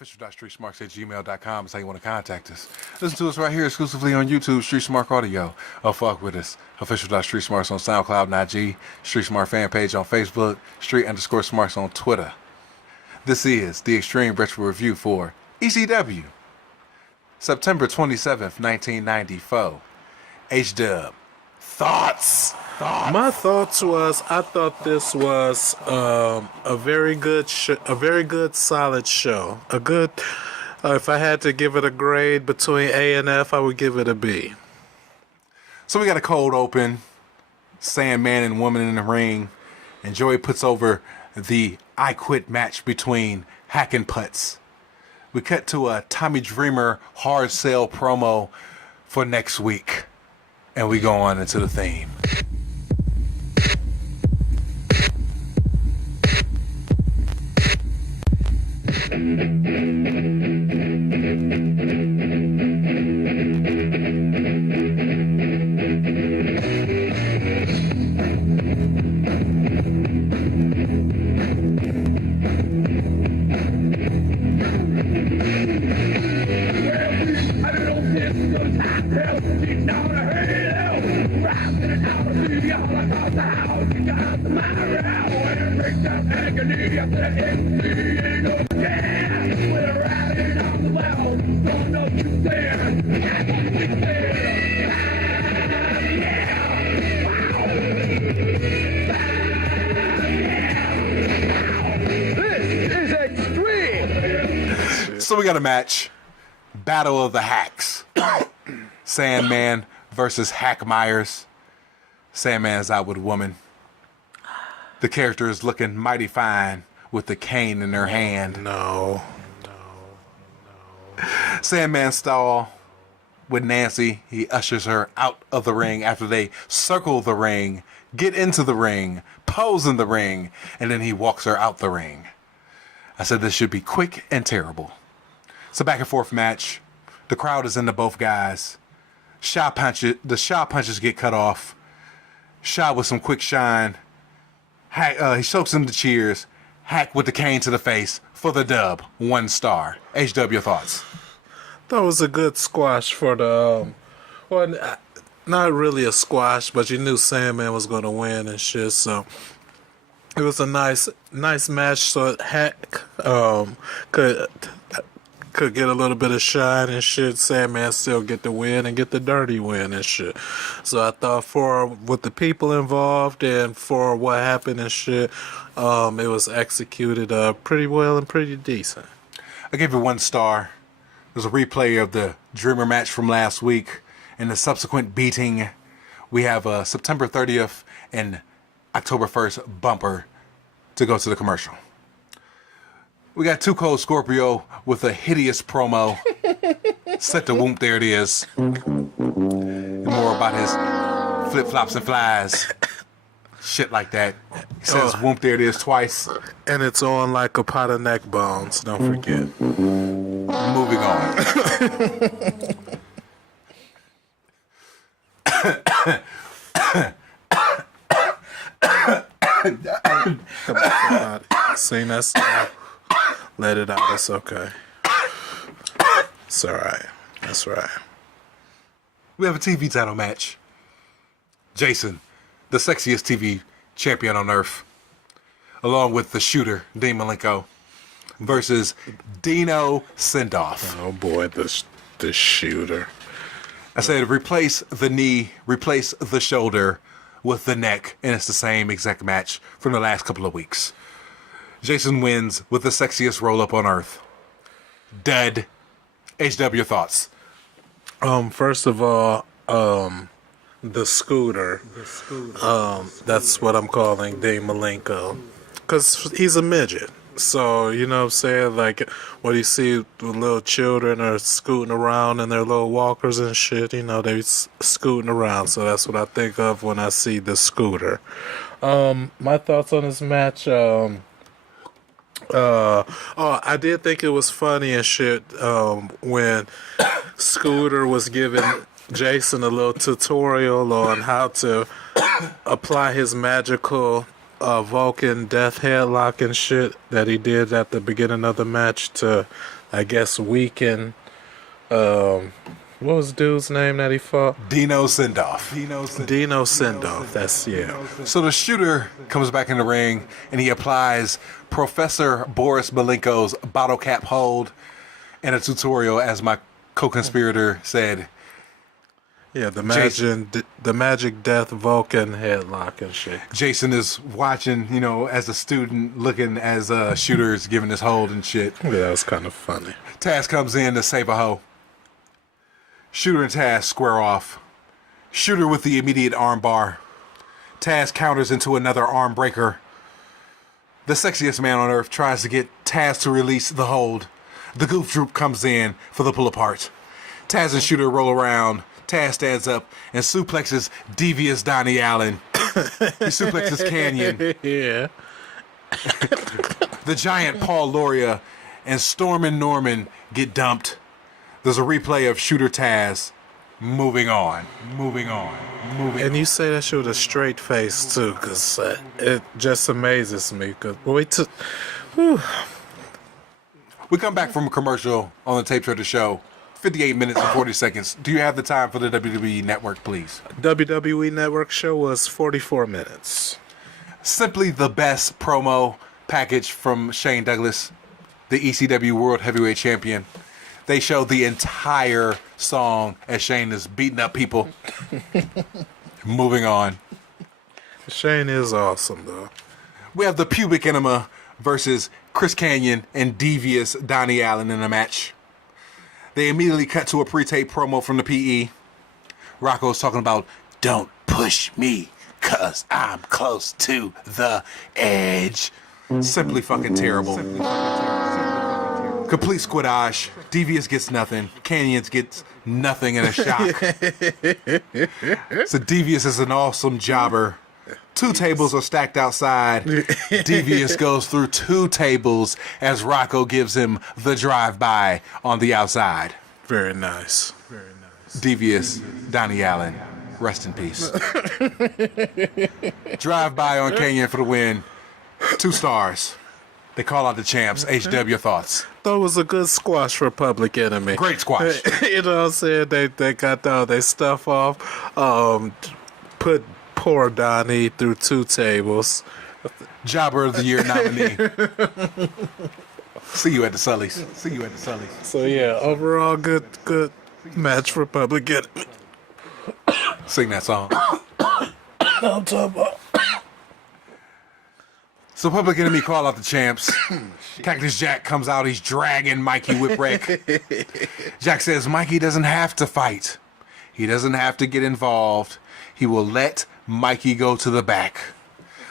Official.StreetSmarks@gmail.com is how you want to contact us. Listen to us right here exclusively on YouTube, Street Smart Audio. Or fuck with us. Official.StreetSmarks on SoundCloud and IG. Street Smart Fanpage on Facebook. Street_Smarks on Twitter. This is the Extreme Retro Review for ECW. September 27th, 1994. H-Dub. Thoughts? My thoughts was, I thought this was a very good, solid show. A good. If I had to give it a grade between A and F, I would give it a B. So we got a cold open, Sandman and Woman in the ring, and Joey puts over the I Quit match between Hack and Putz. We cut to a Tommy Dreamer hard sell promo for next week, and we go on into the theme. So we got a match. Battle of the Hacks. Sandman versus Hack Meyers. Sandman's out with a woman. The character is looking mighty fine with the cane in her hand. No. Sandman stall with Nancy. He ushers her out of the ring after they circle the ring, get into the ring, pose in the ring, and then he walks her out the ring. I said this should be quick and terrible. It's a back and forth match. The crowd is into both guys. The Shaw punches get cut off. Shaw with some quick shine. Hack, he soaks in the cheers. Hack with the cane to the face for the dub. 1 star. HW, your thoughts? That was a good squash for the, not really a squash, but you knew Sandman was going to win and shit, so it was a nice match so Hack could get a little bit of shine and shit. Sandman still get the win and get the dirty win and shit. So I thought with the people involved and for what happened and shit, it was executed pretty well and pretty decent. I gave it 1 star. There's a replay of the Dreamer match from last week and the subsequent beating. We have September 30th and October 1st bumper to go to the commercial. We got Too Cold Scorpio with a hideous promo. Set the whoop, there it is. And more about his flip-flops and flies. Shit like that. He says whoop, there it is twice. And it's on like a pot of neck bones, don't forget. Moving on. See, that's let it out. That's okay. It's all right. That's right. We have a TV title match. Jason, the sexiest TV champion on earth, along with the shooter, Dean Malenko, versus Dino Sendoff. Oh boy, the shooter. I said replace the knee, replace the shoulder with the neck, and it's the same exact match from the last couple of weeks. Jason wins with the sexiest roll-up on earth. Dead. HW, thoughts? First of all, the scooter. That's what I'm calling Dean Malenko. Because he's a midget. So, you know what I'm saying? Like, what you see with little children are scooting around in their little walkers and shit, you know, they scooting around. So that's what I think of when I see the scooter. My thoughts on this match, I did think it was funny and shit when Scooter was giving Jason a little tutorial on how to apply his magical Vulcan death headlock and shit that he did at the beginning of the match to, I guess, weaken. What was dude's name that he fought? Dino Sendoff. Dino Sendoff. That's, yeah. So the Shooter comes back in the ring and he applies Professor Boris Malenko's bottle cap hold in a tutorial, as my co-conspirator said. Yeah, the magic death Vulcan headlock and shit. Jason is watching, you know, as a student, looking as Shooter is giving his hold and shit. Yeah, that was kind of funny. Taz comes in to save a hoe. Shooter and Taz square off. Shooter with the immediate arm bar. Taz counters into another arm breaker. The sexiest man on earth tries to get Taz to release the hold. The Goof Troop comes in for the pull apart. Taz and Shooter roll around. Taz stands up and suplexes devious Donnie Allen. He suplexes Canyon. Yeah. The giant Paul Loria and Storm and Norman get dumped. There's a replay of Shooter Taz. Moving on. And you say that shit with a straight face too, because it just amazes me. Cause We come back from a commercial on the Tape Trader Show. 58 minutes and 40 seconds. Do you have the time for the WWE Network, please? WWE Network show was 44 minutes. Simply the best promo package from Shane Douglas, the ECW World Heavyweight Champion. They show the entire song as Shane is beating up people. Moving on. Shane is awesome, though. We have the Pubic Enema versus Chris Kanyon and Devious Donnie Allen in a match. They immediately cut to a pre-tape promo from the PE. Rocco's talking about, don't push me, cause I'm close to the edge. Simply fucking terrible. Complete squidage. Devious gets nothing. Canyons gets nothing in a shock. So Devious is an awesome jobber. 2 tables are stacked outside. Devious goes through 2 tables as Rocco gives him the drive-by on the outside. Very nice. Devious, Donnie Allen, rest in peace. Drive-by on Canyon for the win. 2 stars. They call out the champs. HW, your thoughts? That was a good squash for Public Enemy. Great squash. You know what I'm saying? They got all their stuff off. Put poor Donnie through 2 tables. Jobber of the Year nominee. See you at the Sullies. So yeah, overall good match for Public Enemy. Sing that song. I'm talking about. So Public Enemy call out the champs. Cactus Jack comes out. He's dragging Mikey Whipwreck. Jack says Mikey doesn't have to fight. He doesn't have to get involved. He will let Mikey go to the back.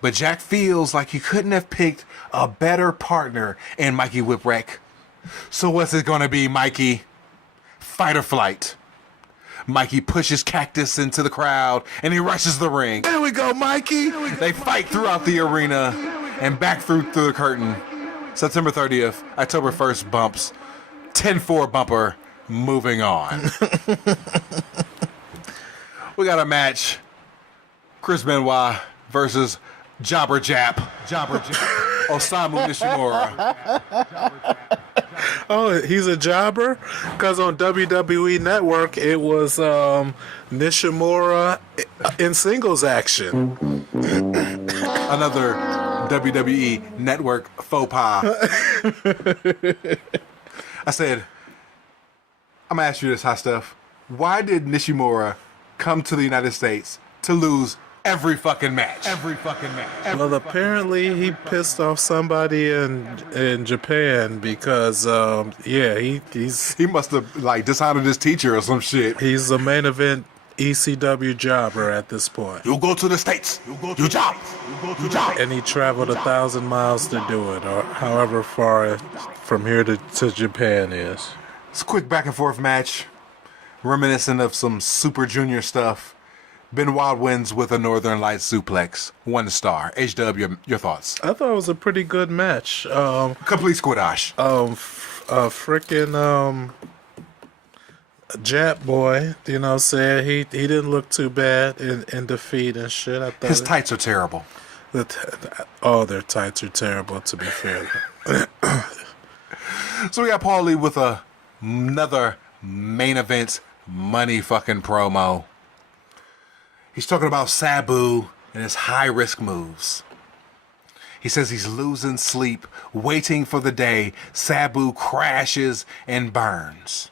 But Jack feels like he couldn't have picked a better partner in Mikey Whipwreck. So what's it going to be, Mikey? Fight or flight? Mikey pushes Cactus into the crowd and he rushes the ring. There we go, Mikey. They fight throughout the arena and back through the curtain. September 30th, October 1st bumps. 10-4 bumper. Moving on. We got a match. Chris Benoit versus Jobber Jap. Osamu Nishimura. Oh, he's a jobber? Because on WWE Network, it was Nishimura in singles action. Another WWE Network faux pas. I said, I'm going to ask you this, Hot Stuff. Why did Nishimura come to the United States to lose every fucking match? Well, apparently he pissed off somebody in Japan because, he's He must have, like, dishonored his teacher or some shit. he's the main event ECW jobber at this point. You go to the States. You job. And he traveled 1,000 miles to do it, or however far from here to Japan is. It's a quick back and forth match, reminiscent of some Super Junior stuff. Benoit wins with a Northern Lights suplex. 1 star. HW, your thoughts? I thought it was a pretty good match. Complete squidash. Freaking Jap boy, you know what I'm saying? He didn't look too bad in defeat and shit. I thought His tights are terrible. All their tights are terrible, to be fair. So we got Paul Lee with another main event money fucking promo. He's talking about Sabu and his high risk moves. He says he's losing sleep, waiting for the day Sabu crashes and burns.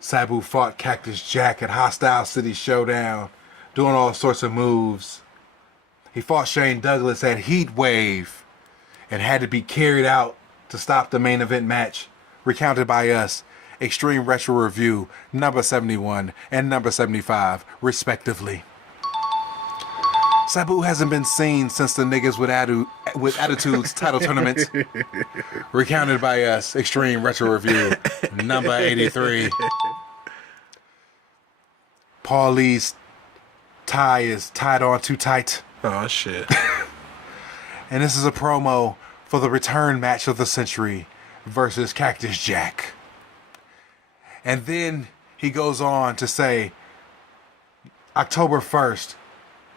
Sabu fought Cactus Jack at Hostile City Showdown, doing all sorts of moves. He fought Shane Douglas at Heat Wave and had to be carried out to stop the main event match, recounted by us, Extreme Retro Review, number 71 and number 75, respectively. Sabu hasn't been seen since the Niggas with Attitudes title tournament, recounted by us, Extreme Retro Review, number 83. Paul Lee's tie is tied on too tight. Oh, shit. And this is a promo for the return match of the century versus Cactus Jack. And then he goes on to say, October 1st,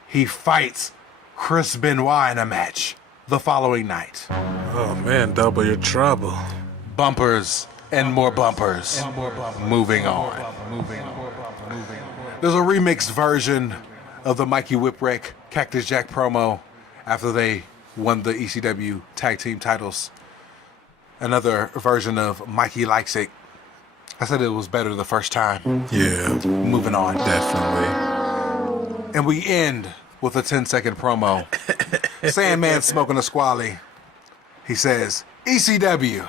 he fights Chris Benoit in a match the following night. Oh, man, double your trouble. Bumpers and more bumpers. Moving on. There's a remixed version of the Mikey Whipwreck Cactus Jack promo after they won the ECW tag team titles. Another version of Mikey Likes It. I said it was better the first time. Yeah. Moving on. Definitely. And we end with a 10-second promo. Sandman smoking a squally. He says, ECW,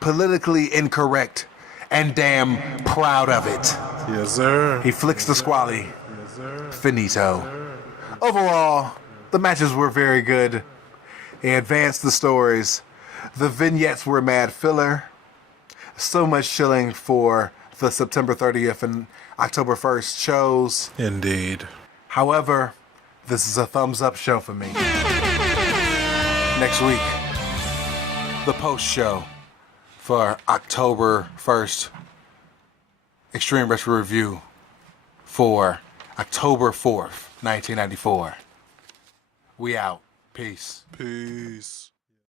politically incorrect and damn proud of it. Yes, sir. He flicks the squally. Yes, sir. Finito. Overall, the matches were very good. He advanced the stories. The vignettes were mad filler. So much chilling for the September 30th and October 1st shows. Indeed. However, this is a thumbs up show for me. Next week, the post show for October 1st. Extreme Retro Review for October 4th, 1994. We out. Peace. Peace.